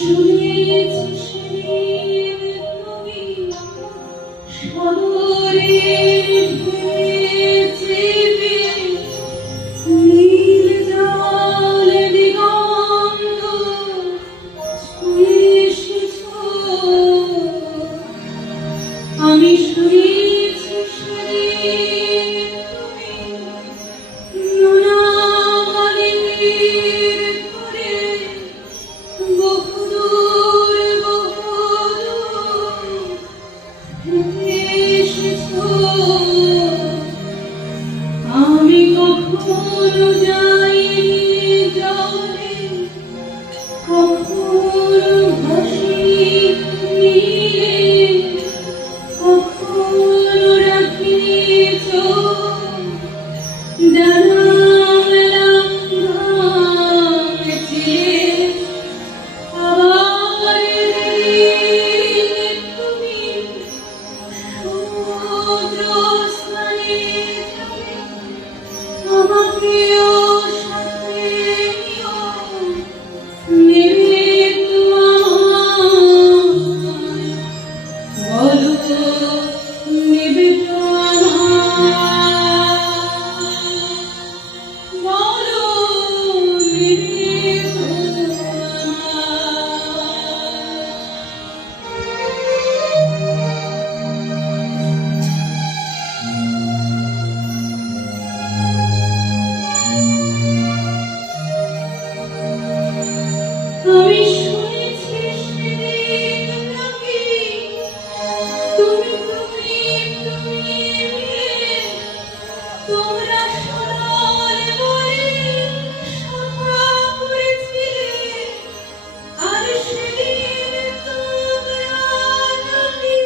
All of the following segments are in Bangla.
শুনেছি সেদিন তুমি সাগরের ঢেউ চেপে নীল জল দিগন্ত ছুঁয়ে এসেছো। আমি শুনেছি সেদিন তুমি নোনা বালির ধারে বহুদূর বহুদূর হেঁটে এসেছো। আমি কখনো যাইনি জলে, কখনো ভাসিনি নীলে, কখনো রাখিনি চোখ। জানালাম ঘামে চিরে, আবার এলে তুমি সমুদ্র স্নানে চলে। আমাকেও সাথে নিও, নেবে তোমায় বলো, নেবে তোমায় বলো, নেবে আমি শুনেছি সেদিন নাকি তুমি তুমি তুমি মিলে তোমরা সদল বলে সভা করেছিলে। আর সেদিন তোমরা নাকি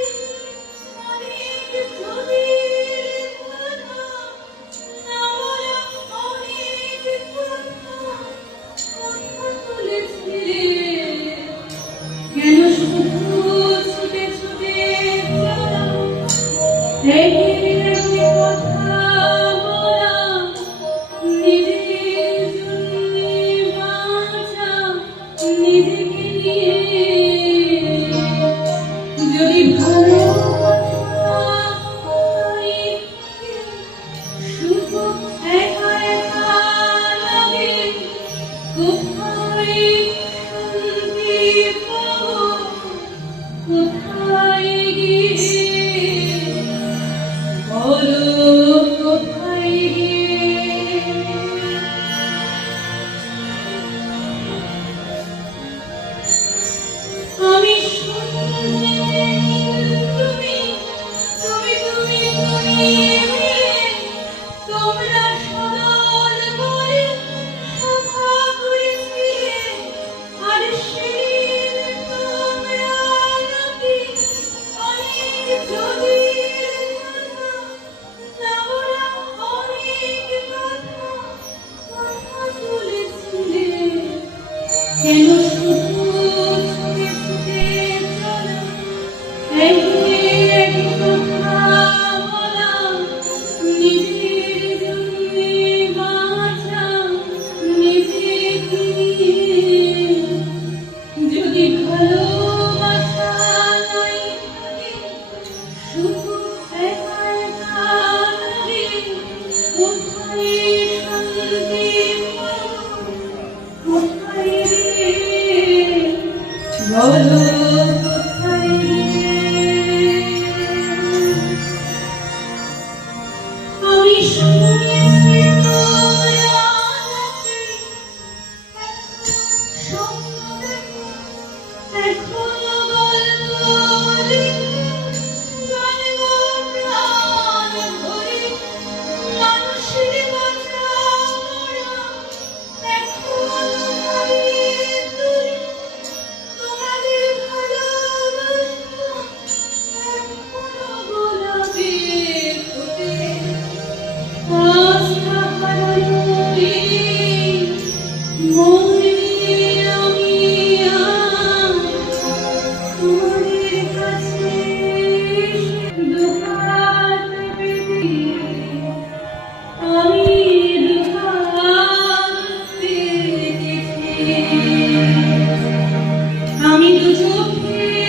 অনেক তোদের কথা না বলা অনেক কথা তুলেছিলে। কেন শুধু ছুটে ছুটে চলা, এগিয়ে এগিয়ে কথা বলা, নিজের জন্যে বাঁচা, নিজেকে নিয়ে। যদি ভালোবাসা হয় শুধু একা একা লাগে, কোথায় শান্তি পাবো, কোথায় গিয়ে বলো, কোথায় গিয়ে। আমি শুনেছি তুমি তুমি তুমি তুমি মিলে তোমরা সদল বলে সভা করেছিলে। আর সেদিন তোমরা নাকি অনেক তোদের কথা না বলা অনেক কথা তুলেছিলে। কেন শুধু ছুটে ছুটে চলা, এগিয়ে এগিয়ে কথা বলা, নিজের জন্যে বাঁচা, নিজেকে নিয়ে। যদি ভালোবাসা নাই থাকে শুধু একা একা লাগে, কোথায় শান্তি পাবো, কোথায় বলো, কোথায় আমি শুনেছি তোমরা নাকি স্বপ্ন দেখো, এখনো গল্প বলি, গান গাও প্রাণ ভরে, মানুষের বাঁচা মরা এখনো হারিয়ে তুলি। তোমাদের ভালোবাসা এখনো গোলাপে ফোটে, আস্থা হারানো দিন মন নিয়ে আমি তোমাদের কাছে দুহাত পেতে, আমি দুহাত পেতেছি। আমি দু চোখে